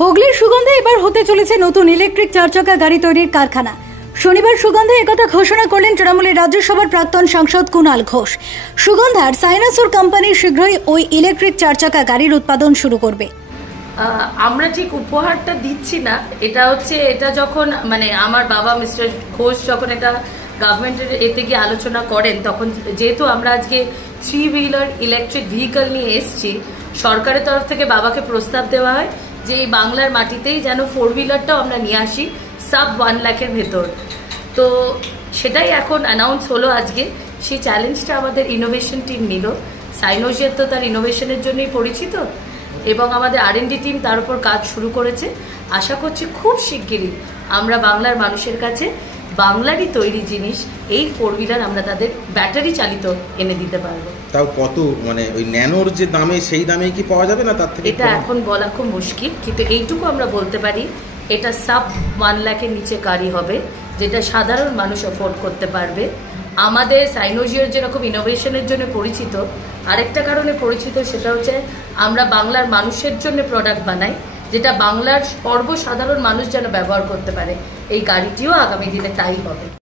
হুগলির সুগন্ধে এবার হতে চলেছে নতুন ইলেকট্রিক চারচাকা গাড়ি তৈরির কারখানা। শনিবার সুগন্ধে একথা ঘোষণা করলেন তৃণমূলের রাজ্যসভার প্রাক্তন সাংসদ কুণাল ঘোষ। সুগন্ধার সাইনাসুর কোম্পানি শীঘ্রই ওই ইলেকট্রিক চারচাকা গাড়ির উৎপাদন শুরু করবে। আমরা ঠিক উপহারটা দিচ্ছি না, এটা যখন আমার বাবা মিস্টার ঘোষ যখন এটা গভর্নমেন্টের এতে গিয়ে আলোচনা করেন, তখন যেহেতু আমরা আজকে 3 হুইলার ইলেকট্রিক ভেহিকল নিয়ে এসছি, সরকারের তরফ থেকে বাবাকে প্রস্তাব দেওয়া হয় যে এই বাংলার মাটিতেই যেন 4 হুইলারটাও আমরা নিয়ে আসি সাব 1 লাখের ভেতর। তো সেটাই এখন অ্যানাউন্স হলো আজকে। সেই চ্যালেঞ্জটা আমাদের ইনোভেশন টিম নিল। সাইনোজিয়ার তো তার ইনোভেশনের জন্যই পরিচিত, এবং আমাদের R&D টিম তার উপর কাজ শুরু করেছে। আশা করছি খুব শিগগিরই আমরা বাংলার মানুষের কাছে বাংলারই তৈরি জিনিস এই 4 হুইলার আমরা তাদের ব্যাটারি চালিত এনে দিতে পারবো। তাও কত ওই ন্যানোর যে দামে সেই দামে কি পাওয়া যাবে না তার থেকে? এটা এখন বলা খুব মুশকিল, কিন্তু এইটুকু আমরা বলতে পারি এটা সাব 1 লাখের নিচে গাড়ি হবে, যেটা সাধারণ মানুষ অ্যাফোর্ড করতে পারবে। আমাদের সাইনোজিয়ার যেরকম ইনোভেশনের জন্য পরিচিত, আরেকটা কারণে পরিচিত, সেটা হচ্ছে আমরা বাংলার মানুষের জন্য প্রোডাক্ট বানাই, যেটা বাংলার সর্বসাধারণ মানুষ যেন ব্যবহার করতে পারে। এই গাড়িটিও আগামী দিনে তাই হবে।